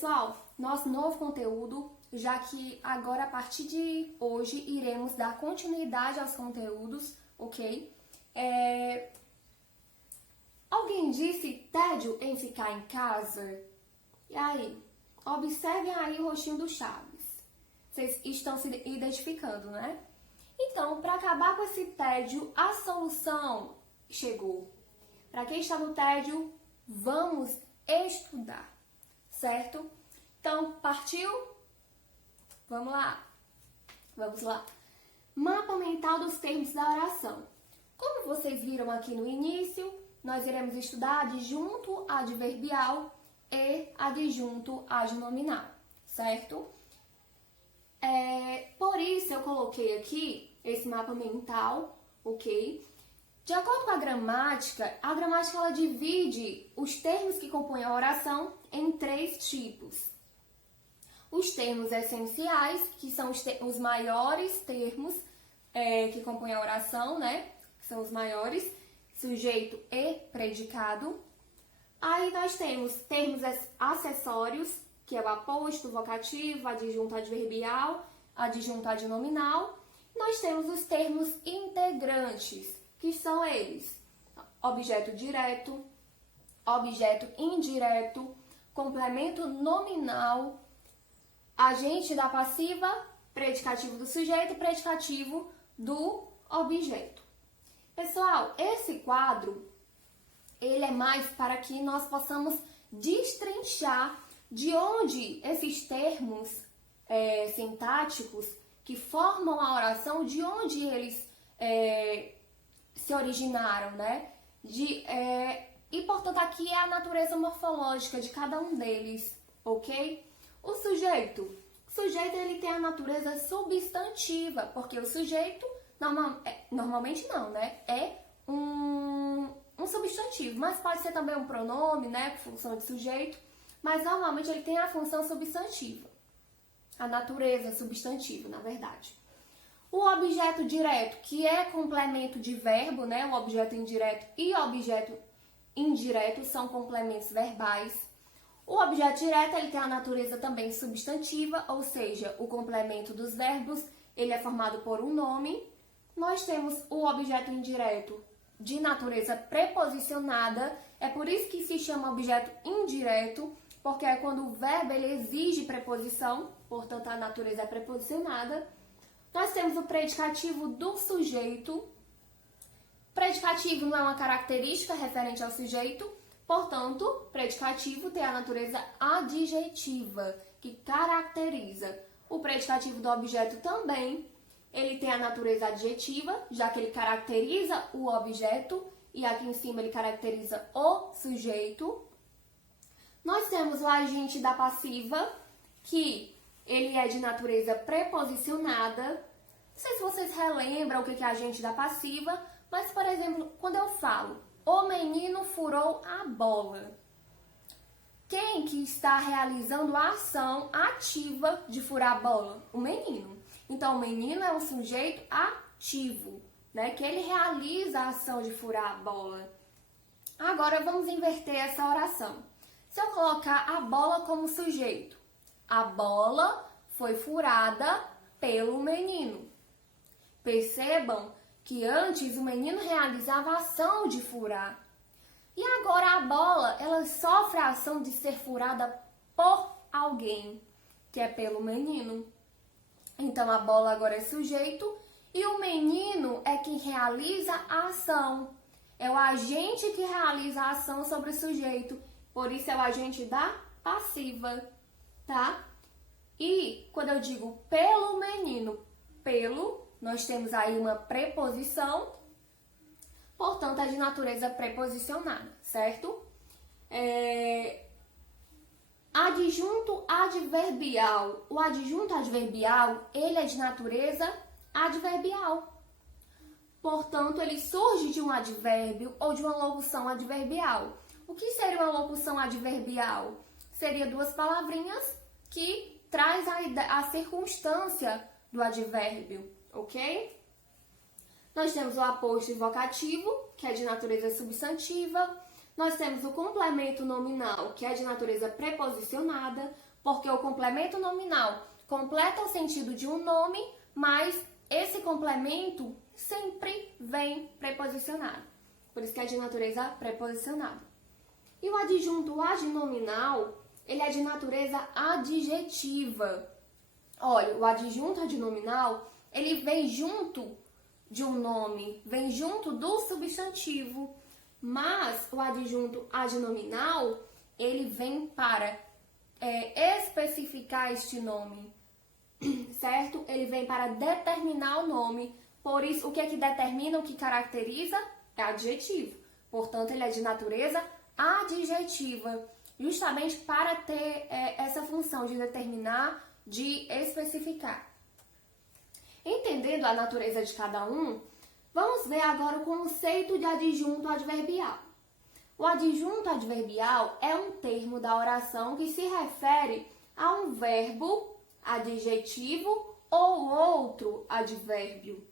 Pessoal, nosso novo conteúdo, já que agora a partir de hoje iremos dar continuidade aos conteúdos, ok? Alguém disse tédio em ficar em casa? E aí? Observem aí o rostinho do Chaves. Vocês estão se identificando, né? Então, para acabar com esse tédio, a solução chegou. Para quem está no tédio, vamos estudar, certo? Então, partiu? Vamos lá. Vamos lá. Mapa mental dos termos da oração. Como vocês viram aqui no início, nós iremos estudar adjunto adverbial e adjunto adnominal, certo? Por isso eu coloquei aqui esse mapa mental, ok? De acordo com a gramática ela divide os termos que compõem a oração em 3 tipos. Os termos essenciais, que são os maiores termos que compõem a oração, né? Que são os maiores, sujeito e predicado. Aí nós temos termos acessórios, que é o aposto, o vocativo, adjunto adverbial, adjunto adnominal. Nós temos os termos integrantes, que são eles: objeto direto, objeto indireto, complemento nominal, agente da passiva, predicativo do sujeito, predicativo do objeto. Pessoal, esse quadro ele é mais para que nós possamos destrinchar de onde esses termos sintáticos que formam a oração, de onde eles se originaram, né? E, portanto, aqui é a natureza morfológica de cada um deles, ok? O sujeito. O sujeito, ele tem a natureza substantiva, porque o sujeito, normalmente não, né? É um substantivo, mas pode ser também um pronome, né? Com função de sujeito, mas normalmente ele tem a função substantiva. A natureza substantiva, na verdade. O objeto direto, que é complemento de verbo, né? O objeto indireto e o objeto indireto são complementos verbais. O objeto direto, ele tem a natureza também substantiva, ou seja, o complemento dos verbos, ele é formado por um nome. Nós temos o objeto indireto de natureza preposicionada, é por isso que se chama objeto indireto, porque é quando o verbo ele exige preposição, portanto a natureza é preposicionada. Nós temos o predicativo do sujeito. Predicativo não é uma característica referente ao sujeito, portanto, predicativo tem a natureza adjetiva, que caracteriza. O predicativo do objeto também, ele tem a natureza adjetiva, já que ele caracteriza o objeto, e aqui em cima ele caracteriza o sujeito. Nós temos o agente da passiva, que ele é de natureza preposicionada. Não sei se vocês relembram o que é agente da passiva, mas, por exemplo, quando eu falo, o menino furou a bola. Quem que está realizando a ação ativa de furar a bola? O menino. Então, o menino é um sujeito ativo, né? Que ele realiza a ação de furar a bola. Agora, vamos inverter essa oração. Se eu colocar a bola como sujeito, a bola foi furada pelo menino. Percebam que antes o menino realizava a ação de furar. E agora a bola, ela sofre a ação de ser furada por alguém, que é pelo menino. Então a bola agora é sujeito e o menino é quem realiza a ação. É o agente que realiza a ação sobre o sujeito. Por isso é o agente da passiva, tá? E quando eu digo pelo menino, pelo, nós temos aí uma preposição, portanto é de natureza preposicionada, certo? Adjunto adverbial. O adjunto adverbial, ele é de natureza adverbial. Portanto, ele surge de um advérbio ou de uma locução adverbial. O que seria uma locução adverbial? Seria 2 palavrinhas que traz a circunstância do advérbio, ok? Nós temos o aposto e vocativo, que é de natureza substantiva. Nós temos o complemento nominal, que é de natureza preposicionada. Porque o complemento nominal completa o sentido de um nome, mas esse complemento sempre vem preposicionado. Por isso que é de natureza preposicionada. E o adjunto adnominal, ele é de natureza adjetiva. Olha, o adjunto adnominal, ele vem junto de um nome, vem junto do substantivo. Mas o adjunto adnominal, ele vem para especificar este nome, certo? Ele vem para determinar o nome. Por isso, o que é que determina, o que caracteriza? É adjetivo. Portanto, ele é de natureza adjetiva, justamente para ter essa função de determinar, de especificar. Entendendo a natureza de cada um, vamos ver agora o conceito de adjunto adverbial. O adjunto adverbial é um termo da oração que se refere a um verbo, adjetivo ou outro advérbio,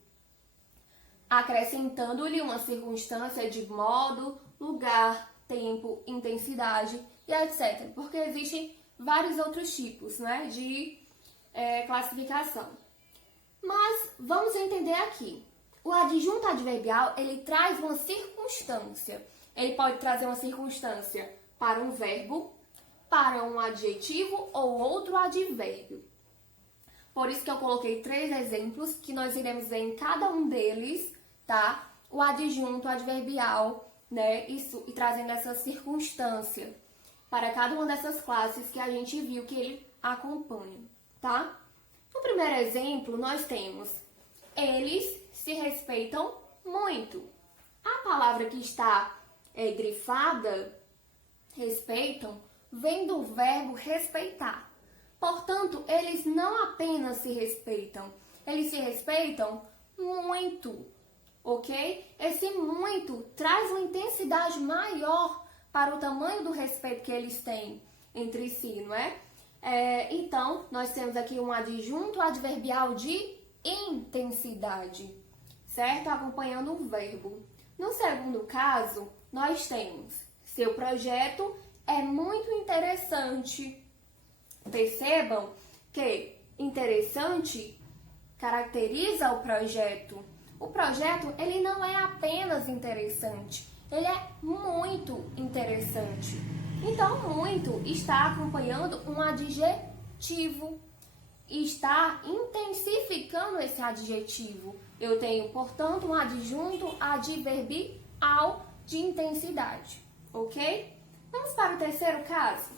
acrescentando-lhe uma circunstância de modo, lugar, tempo, intensidade e etc. Porque existem vários outros tipos, né, de classificação. Mas vamos entender aqui. O adjunto adverbial, ele traz uma circunstância. Ele pode trazer uma circunstância para um verbo, para um adjetivo ou outro advérbio. Por isso que eu coloquei 3 exemplos que nós iremos ver em cada um deles, tá? O adjunto adverbial, né? Isso, e trazendo essa circunstância para cada uma dessas classes que a gente viu que ele acompanha, tá? No primeiro exemplo, nós temos: eles se respeitam muito. A palavra que está grifada, respeitam, vem do verbo respeitar. Portanto, eles não apenas se respeitam, eles se respeitam muito, ok? Esse muito traz uma intensidade maior para o tamanho do respeito que eles têm entre si, não é? Então, nós temos aqui um adjunto adverbial de intensidade, certo? Acompanhando o verbo. No segundo caso, nós temos: seu projeto é muito interessante. Percebam que interessante caracteriza o projeto. O projeto, ele não é apenas interessante, ele é muito interessante. Então, muito está acompanhando um adjetivo, está intensificando esse adjetivo. Eu tenho, portanto, um adjunto adverbial de intensidade, ok? Vamos para o terceiro caso.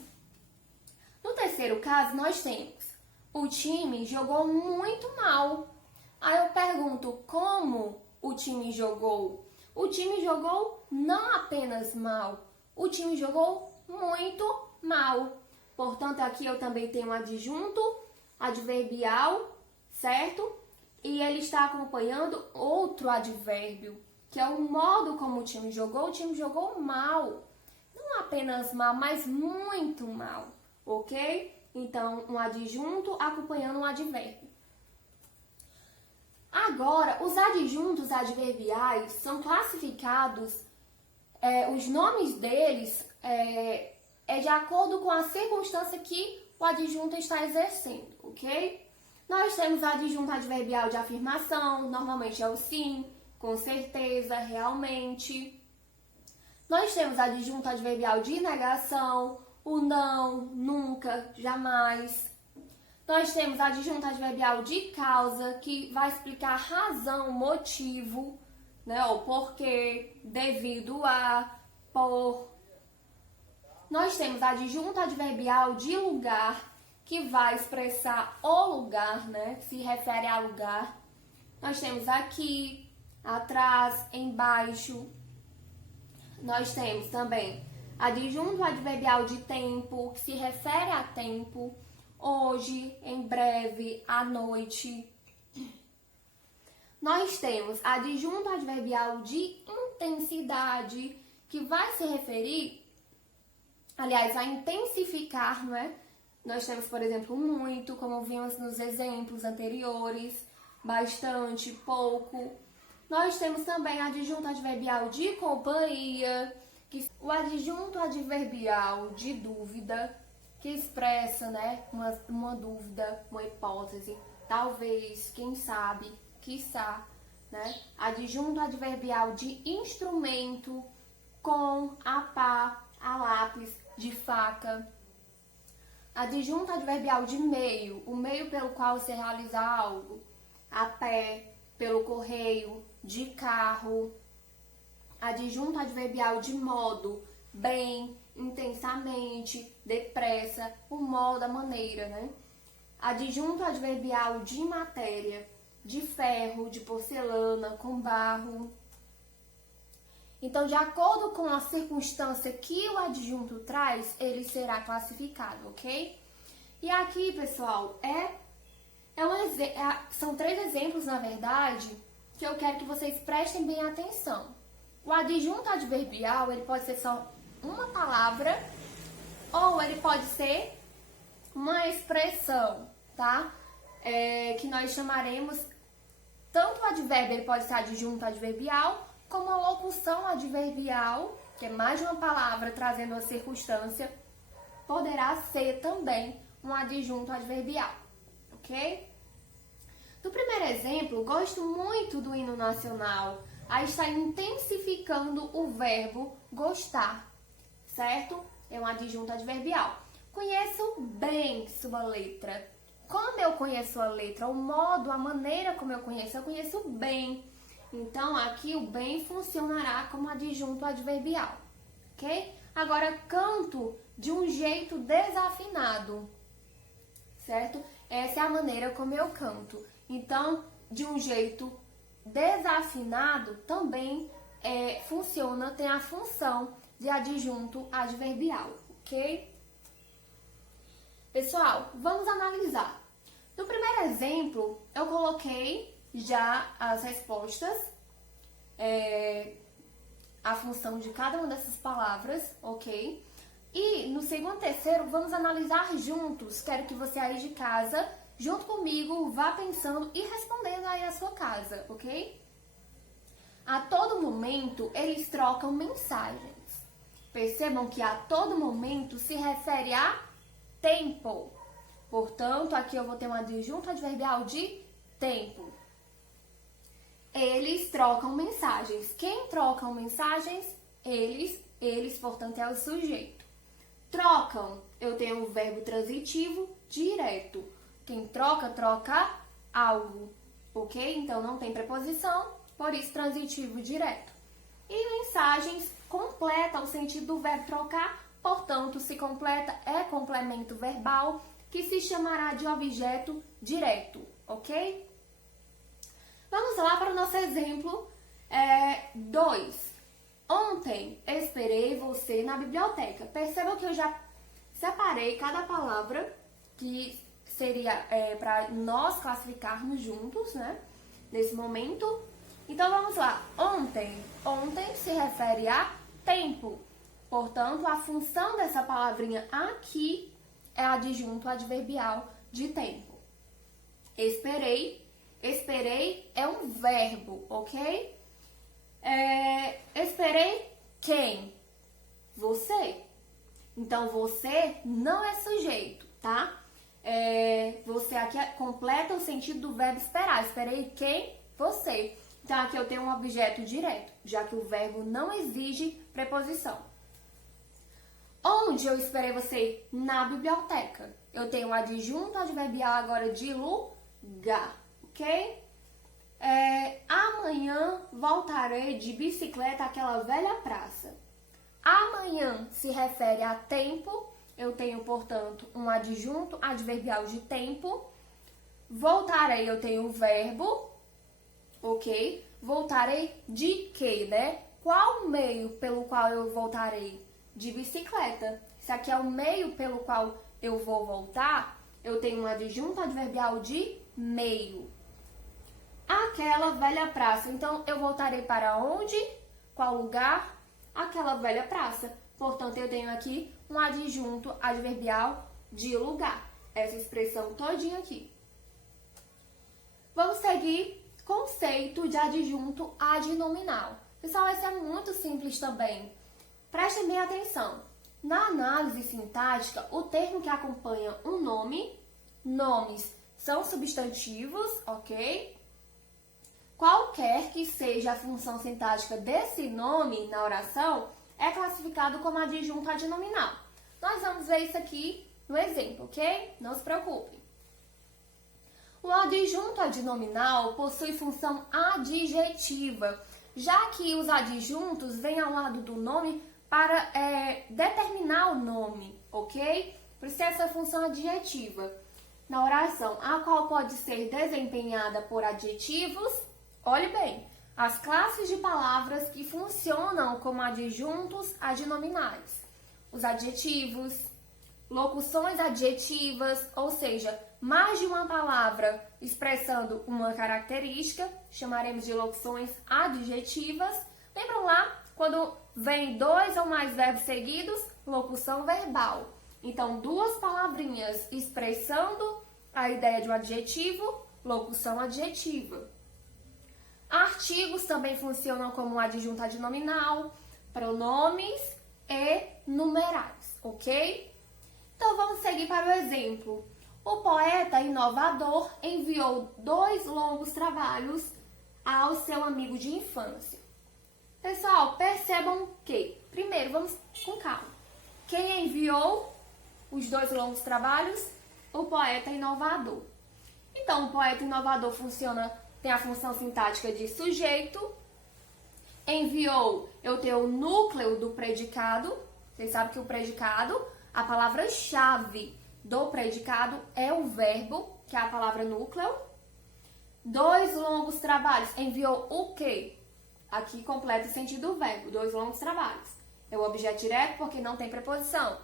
No terceiro caso, nós temos: o time jogou muito mal. Aí eu pergunto: como o time jogou? O time jogou não apenas mal, o time jogou muito mal. Portanto, aqui eu também tenho um adjunto adverbial, certo? E ele está acompanhando outro advérbio, que é o modo como o time jogou mal. Não apenas mal, mas muito mal, ok? Então, um adjunto acompanhando um advérbio. Agora, os adjuntos adverbiais são classificados, os nomes deles é de acordo com a circunstância que o adjunto está exercendo, ok? Nós temos adjunto adverbial de afirmação, normalmente é o sim, com certeza, realmente. Nós temos adjunto adverbial de negação, o não, nunca, jamais. Nós temos adjunto adverbial de causa, que vai explicar razão, motivo, né? O porquê, devido a, por. Nós temos adjunto adverbial de lugar, que vai expressar o lugar, né? Se refere a lugar. Nós temos aqui, atrás, embaixo. Nós temos também adjunto adverbial de tempo, que se refere a tempo. Hoje, em breve, à noite. Nós temos adjunto adverbial de intensidade, que vai se referir, aliás, a intensificar, não é? Nós temos, por exemplo, muito, como vimos nos exemplos anteriores, bastante, pouco. Nós temos também adjunto adverbial de companhia, o adjunto adverbial de dúvida, que expressa, né, uma dúvida, uma hipótese, talvez, quem sabe, quiçá, né? Adjunto adverbial de instrumento, com, a pá, a lápis, de faca. Adjunto adverbial de meio, o meio pelo qual se realiza algo, a pé, pelo correio, de carro. Adjunto adverbial de modo, bem, intensamente, depressa, o modo, a maneira, né? Adjunto adverbial de matéria, de ferro, de porcelana, com barro. Então, de acordo com a circunstância que o adjunto traz, ele será classificado, ok? E aqui, pessoal, são 3 exemplos, na verdade, que eu quero que vocês prestem bem atenção. O adjunto adverbial, ele pode ser só uma palavra ou ele pode ser uma expressão, tá? Que nós chamaremos, tanto o advérbio, ele pode ser adjunto adverbial, como a locução adverbial, que é mais de uma palavra trazendo uma circunstância, poderá ser também um adjunto adverbial, ok? No primeiro exemplo, gosto muito do hino nacional. Aí está intensificando o verbo gostar, certo? É um adjunto adverbial. Conheço bem sua letra. Como eu conheço a letra, o modo, a maneira como eu conheço bem. Então, aqui o bem funcionará como adjunto adverbial, ok? Agora, canto de um jeito desafinado, certo? Essa é a maneira como eu canto. Então, de um jeito desafinado também funciona, tem a função de adjunto adverbial, ok? Pessoal, vamos analisar. No primeiro exemplo, eu coloquei já as respostas, a função de cada uma dessas palavras, ok? E no segundo e terceiro, vamos analisar juntos. Quero que você aí de casa, junto comigo, vá pensando e respondendo aí a sua casa, ok? A todo momento, eles trocam mensagens. Percebam que a todo momento se refere a tempo. Portanto, aqui eu vou ter um adjunto adverbial de tempo. Eles trocam mensagens. Quem trocam mensagens? Eles, portanto, é o sujeito. Trocam, eu tenho um verbo transitivo direto. Quem troca, troca algo, ok? Então, não tem preposição, por isso transitivo direto. E mensagens completa o sentido do verbo trocar, portanto, se completa é complemento verbal, que se chamará de objeto direto, ok? Vamos lá para o nosso exemplo 2. Ontem esperei você na biblioteca. Perceba que eu já separei cada palavra que seria para nós classificarmos juntos, né? Nesse momento. Então, vamos lá. Ontem. Ontem se refere a tempo. Portanto, a função dessa palavrinha aqui é adjunto adverbial de tempo. Esperei. Esperei é um verbo, ok? Esperei quem? Você. Então, você não é sujeito, tá? Você aqui completa o sentido do verbo esperar. Esperei quem? Você. Então, aqui eu tenho um objeto direto, já que o verbo não exige preposição. Onde eu esperei você? Na biblioteca. Eu tenho um adjunto adverbial agora de lugar, ok? Amanhã voltarei de bicicleta àquela velha praça. Amanhã se refere a tempo. Eu tenho, portanto, um adjunto adverbial de tempo. Voltarei, eu tenho o verbo, ok? Voltarei de quê, né? Qual meio pelo qual eu voltarei? De bicicleta. Se aqui é o meio pelo qual eu vou voltar, eu tenho um adjunto adverbial de meio. Aquela velha praça. Então, eu voltarei para onde? Qual lugar? Aquela velha praça. Portanto, eu tenho aqui um adjunto adverbial de lugar. Essa expressão todinha aqui. Vamos seguir conceito de adjunto adnominal. Pessoal, esse é muito simples também. Prestem bem atenção. Na análise sintática, o termo que acompanha um nome, nomes são substantivos, ok? Qualquer que seja a função sintática desse nome na oração é classificado como adjunto adnominal. Nós vamos ver isso aqui no exemplo, ok? Não se preocupe. O adjunto adnominal possui função adjetiva, já que os adjuntos vêm ao lado do nome para determinar o nome, ok? Por isso essa função adjetiva. Na oração, a qual pode ser desempenhada por adjetivos, olhe bem, as classes de palavras que funcionam como adjuntos adnominais. Os adjetivos, locuções adjetivas, ou seja, mais de uma palavra expressando uma característica, chamaremos de locuções adjetivas. Lembram lá, quando vem 2 ou mais verbos seguidos, locução verbal. Então, duas palavrinhas expressando a ideia de um adjetivo, locução adjetiva. Artigos também funcionam como adjunto adnominal, pronomes e numerais, ok? Então, vamos seguir para o exemplo. O poeta inovador enviou 2 longos trabalhos ao seu amigo de infância. Pessoal, percebam que, primeiro, vamos com calma. Quem enviou os 2 longos trabalhos? O poeta inovador. Então, o poeta inovador tem a função sintática de sujeito. Enviou, eu tenho o núcleo do predicado. Vocês sabem que o predicado, a palavra-chave do predicado é o verbo, que é a palavra núcleo. 2 longos trabalhos. Enviou o quê? Aqui completa o sentido do verbo. 2 longos trabalhos. É o objeto direto porque não tem preposição.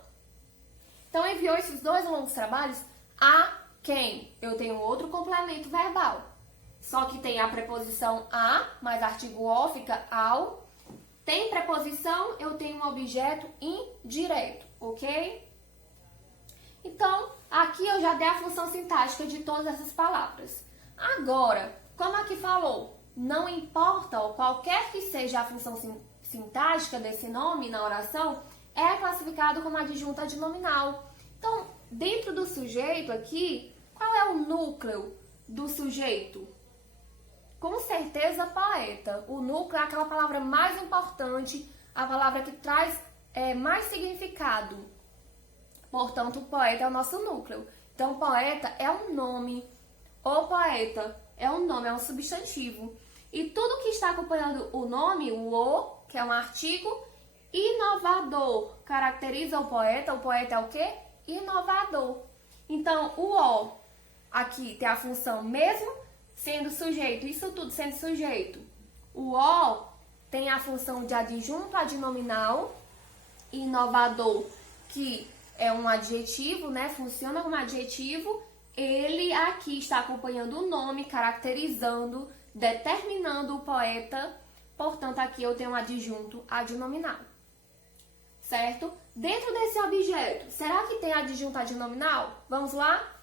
Então, enviou esses 2 longos trabalhos a quem? Eu tenho outro complemento verbal. Só que tem a preposição a, mais artigo o fica ao. Tem preposição, eu tenho um objeto indireto, ok? Então, aqui eu já dei a função sintática de todas essas palavras. Agora, como aqui falou, não importa ou qualquer que seja a função sintática desse nome na oração, é classificado como adjunto adnominal. Então, dentro do sujeito aqui, qual é o núcleo do sujeito? Com certeza, poeta. O núcleo é aquela palavra mais importante, a palavra que traz mais significado. Portanto, o poeta é o nosso núcleo. Então, poeta é um nome. O poeta é um nome, é um substantivo. E tudo que está acompanhando o nome, o, que é um artigo, inovador, caracteriza o poeta. O poeta é o quê? Inovador. Então, o O aqui tem a função mesmo sendo sujeito, isso tudo sendo sujeito. O O tem a função de adjunto adnominal, inovador, que é um adjetivo, né? Funciona como adjetivo. Ele aqui está acompanhando o nome, caracterizando, determinando o poeta. Portanto, aqui eu tenho um adjunto adnominal. Certo? Dentro desse objeto, será que tem adjunto adnominal? Vamos lá?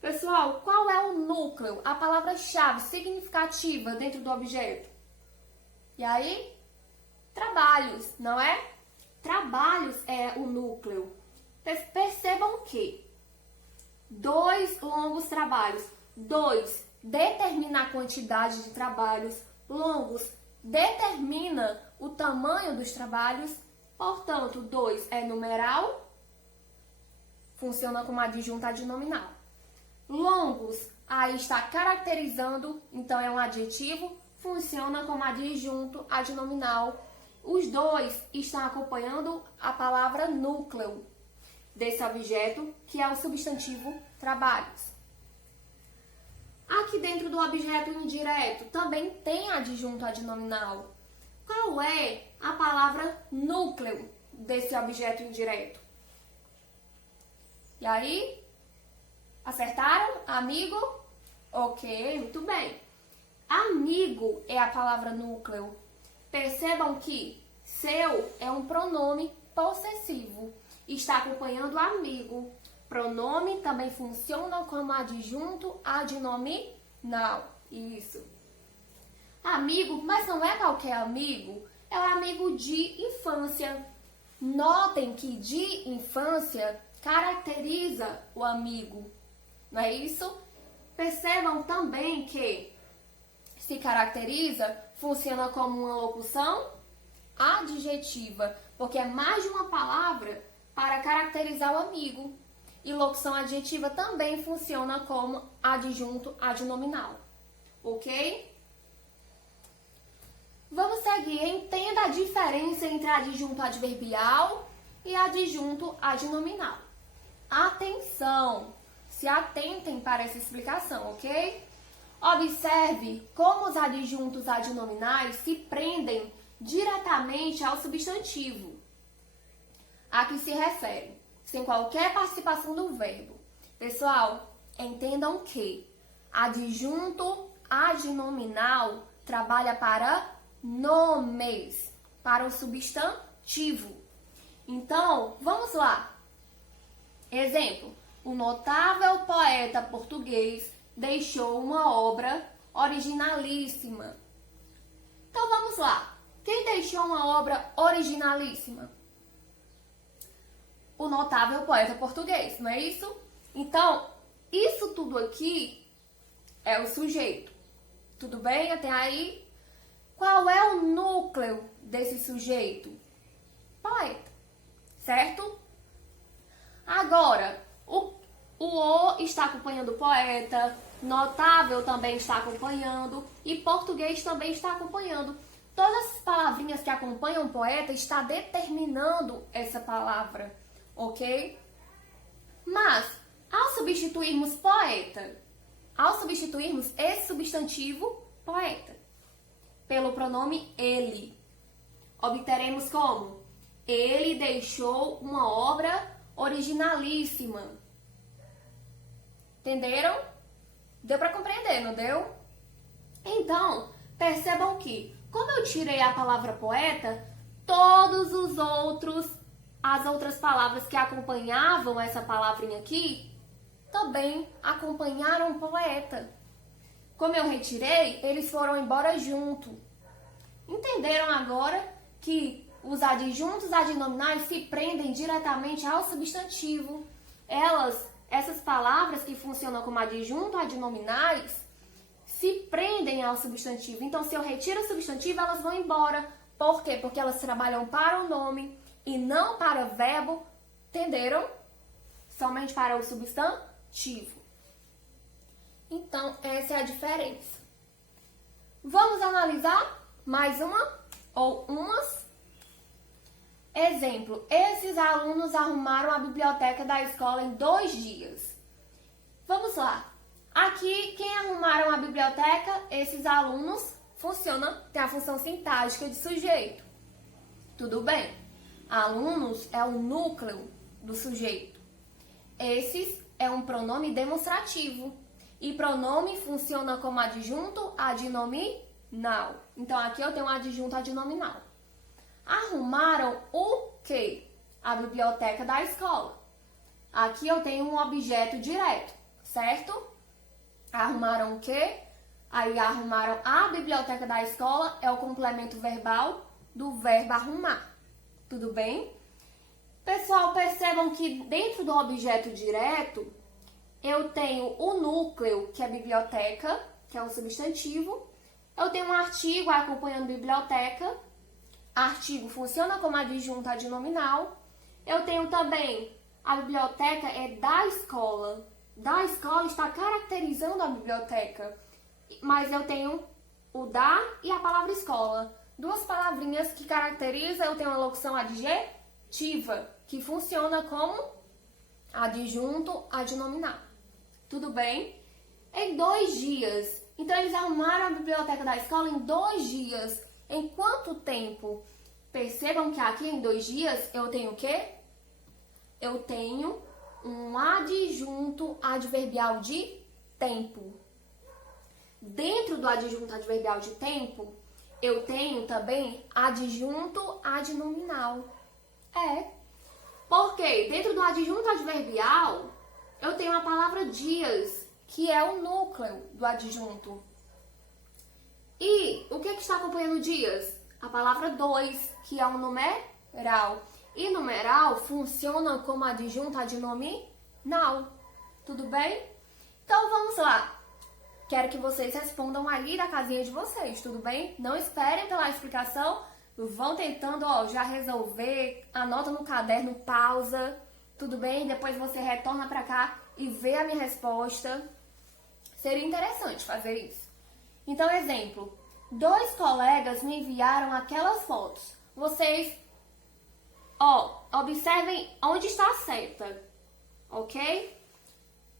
Pessoal, qual é o núcleo, a palavra-chave significativa dentro do objeto? E aí? Trabalhos, não é? Trabalhos é o núcleo. Percebam que 2 longos trabalhos. 2 determina a quantidade de trabalhos. Longos determina o tamanho dos trabalhos. Portanto, 2 é numeral, funciona como adjunto adnominal. Longos, aí está caracterizando, então é um adjetivo, funciona como adjunto adnominal. Os 2 estão acompanhando a palavra núcleo desse objeto, que é o substantivo trabalhos. Aqui dentro do objeto indireto também tem adjunto adnominal. Qual é a palavra núcleo desse objeto indireto? E aí? Acertaram? Amigo? Ok, muito bem. Amigo é a palavra núcleo. Percebam que seu é um pronome possessivo. Está acompanhando amigo. Pronome também funciona como adjunto adnominal. Isso. Amigo, mas não é qualquer amigo. É o amigo de infância. Notem que de infância caracteriza o amigo, não é isso? Percebam também que se caracteriza funciona como uma locução adjetiva, porque é mais de uma palavra para caracterizar o amigo. E locução adjetiva também funciona como adjunto adnominal, ok? Vamos seguir. Entenda a diferença entre adjunto adverbial e adjunto adnominal. Atenção! Se atentem para essa explicação, ok? Observe como os adjuntos adnominais se prendem diretamente ao substantivo a que se refere, sem qualquer participação do verbo. Pessoal, entendam que adjunto adnominal trabalha para nomes, para o substantivo. Então, vamos lá. Exemplo: o notável poeta português deixou uma obra originalíssima. Então, vamos lá. Quem deixou uma obra originalíssima? O notável poeta português, não é isso? Então, isso tudo aqui é o sujeito. Tudo bem até aí? Qual é o núcleo desse sujeito? Poeta, certo? Agora, o está acompanhando o poeta, notável também está acompanhando e português também está acompanhando. Todas as palavrinhas que acompanham o poeta está determinando essa palavra, ok? Mas, ao substituirmos poeta, ao substituirmos esse substantivo, poeta, pelo pronome ele, obteremos como? Ele deixou uma obra originalíssima. Entenderam? Deu para compreender, não deu? Então, percebam que, como eu tirei a palavra poeta, as outras palavras que acompanhavam essa palavrinha aqui, também acompanharam o poeta. Como eu retirei, eles foram embora junto. Entenderam agora que os adjuntos adnominais se prendem diretamente ao substantivo? Essas palavras que funcionam como adjunto adnominais se prendem ao substantivo. Então, se eu retiro o substantivo, elas vão embora. Por quê? Porque elas trabalham para o nome e não para o verbo. Entenderam? Somente para o substantivo. Então, essa é a diferença. Vamos analisar mais uma ou umas. Exemplo: esses alunos arrumaram a biblioteca da escola em 2 dias. Vamos lá. Aqui, quem arrumaram a biblioteca? Esses alunos. Tem a função sintática de sujeito. Tudo bem. Alunos é o núcleo do sujeito. Esses é um pronome demonstrativo. E pronome funciona como adjunto adnominal. Então, aqui eu tenho um adjunto adnominal. Arrumaram o quê? A biblioteca da escola. Aqui eu tenho um objeto direto, certo? Arrumaram o quê? Aí arrumaram a biblioteca da escola, é o complemento verbal do verbo arrumar. Tudo bem? Pessoal, percebam que dentro do objeto direto, eu tenho o núcleo, que é biblioteca, que é um substantivo. Eu tenho um artigo acompanhando biblioteca. Artigo funciona como adjunto adnominal. Eu tenho também a biblioteca é da escola. Da escola está caracterizando a biblioteca. Mas eu tenho o da e a palavra escola. 2 palavrinhas que caracterizam, eu tenho uma locução adjetiva, que funciona como adjunto adnominal. Tudo bem? Em 2 dias. Então, eles arrumaram a biblioteca da escola em 2 dias. Em quanto tempo? Percebam que aqui em 2 dias eu tenho o quê? Eu tenho um adjunto adverbial de tempo. Dentro do adjunto adverbial de tempo, eu tenho também adjunto adnominal. Porque dentro do adjunto adverbial, eu tenho a palavra dias, que é o núcleo do adjunto. E o que está acompanhando dias? A palavra 2, que é um numeral. E numeral funciona como adjunto adnominal. Tudo bem? Então vamos lá. Quero que vocês respondam ali da casinha de vocês, tudo bem? Não esperem pela explicação, vão tentando, já resolver, anota no caderno, pausa, tudo bem? Depois você retorna pra cá e vê a minha resposta. Seria interessante fazer isso. Então, exemplo, 2 colegas me enviaram aquelas fotos. Vocês, observem onde está a seta, ok?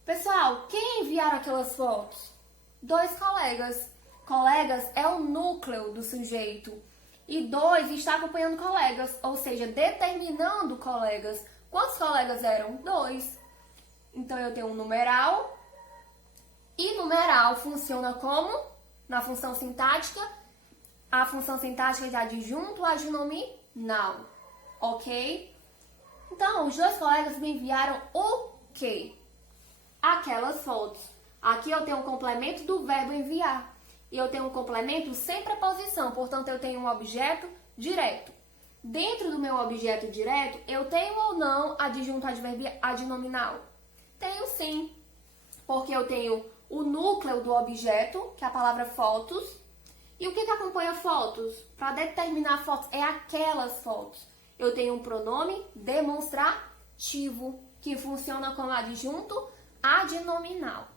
Pessoal, quem enviaram aquelas fotos? 2 colegas. Colegas é o núcleo do sujeito. E 2 está acompanhando colegas, ou seja, determinando colegas. Quantos colegas eram? 2. Então, eu tenho um numeral. E numeral funciona como? Na função sintática. A função sintática de adjunto adnominal. Ok? Então, os 2 colegas me enviaram o quê? Aquelas fotos. Aqui eu tenho um complemento do verbo enviar. E eu tenho um complemento sem preposição, portanto eu tenho um objeto direto. Dentro do meu objeto direto, eu tenho ou não adjunto adnominal? Tenho sim, porque eu tenho o núcleo do objeto, que é a palavra fotos. E o que acompanha fotos? Para determinar fotos, é aquelas fotos. Eu tenho um pronome demonstrativo, que funciona como adjunto adnominal.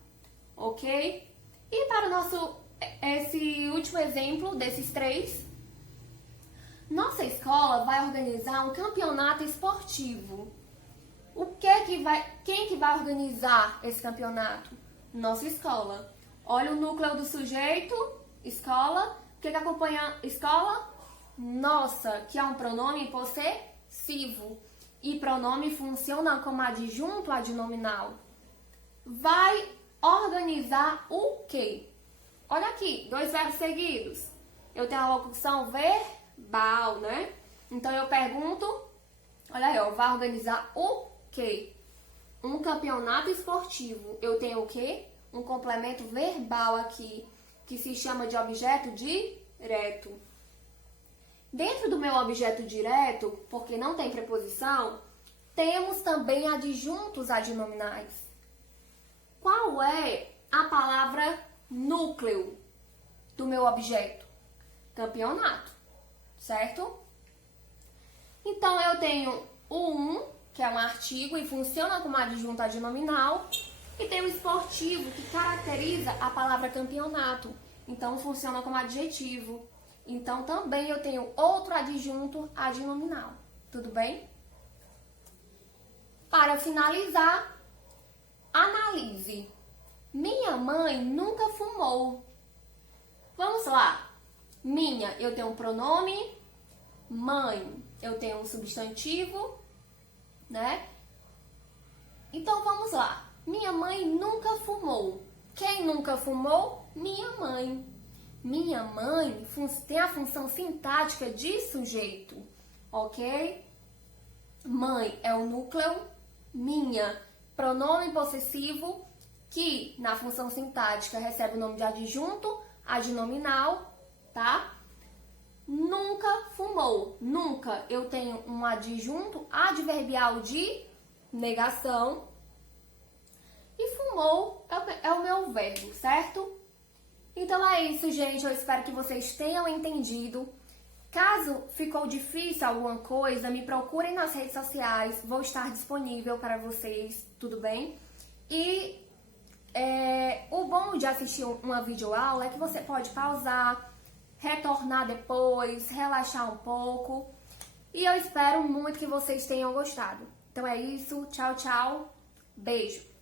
Ok? E para o esse último exemplo desses 3, nossa escola vai organizar um campeonato esportivo. Quem que vai organizar esse campeonato? Nossa escola. Olha o núcleo do sujeito, escola. O que acompanha escola? Nossa, que é um pronome possessivo. E pronome funciona como adjunto adnominal. Vai organizar o quê? Olha aqui, 2 verbos seguidos. Eu tenho a locução verbal, né? Então eu pergunto, olha aí, vai organizar o quê? Um campeonato esportivo. Eu tenho o quê? Um complemento verbal aqui, que se chama de objeto direto. Dentro do meu objeto direto, porque não tem preposição, temos também adjuntos adnominais. Qual é a palavra núcleo do meu objeto? Campeonato, certo? Então, eu tenho o que é um artigo e funciona como adjunto adnominal, e tem o esportivo, que caracteriza a palavra campeonato, então funciona como adjetivo. Então, também eu tenho outro adjunto adnominal, tudo bem? Para finalizar, analise. Minha mãe nunca fumou. Vamos lá. Minha, eu tenho um pronome. Mãe, eu tenho um substantivo, né? Então, vamos lá. Minha mãe nunca fumou. Quem nunca fumou? Minha mãe. Minha mãe tem a função sintática de sujeito, ok? Mãe é o núcleo. Minha, pronome possessivo, que na função sintática recebe o nome de adjunto adnominal, tá? Nunca fumou. Nunca eu tenho um adjunto adverbial de negação. E fumou é o meu verbo, certo? Então é isso, gente. Eu espero que vocês tenham entendido. Caso ficou difícil alguma coisa, me procurem nas redes sociais. Vou estar disponível para vocês, tudo bem? E o bom de assistir uma videoaula é que você pode pausar, retornar depois, relaxar um pouco. E eu espero muito que vocês tenham gostado. Então é isso. Tchau, tchau. Beijo.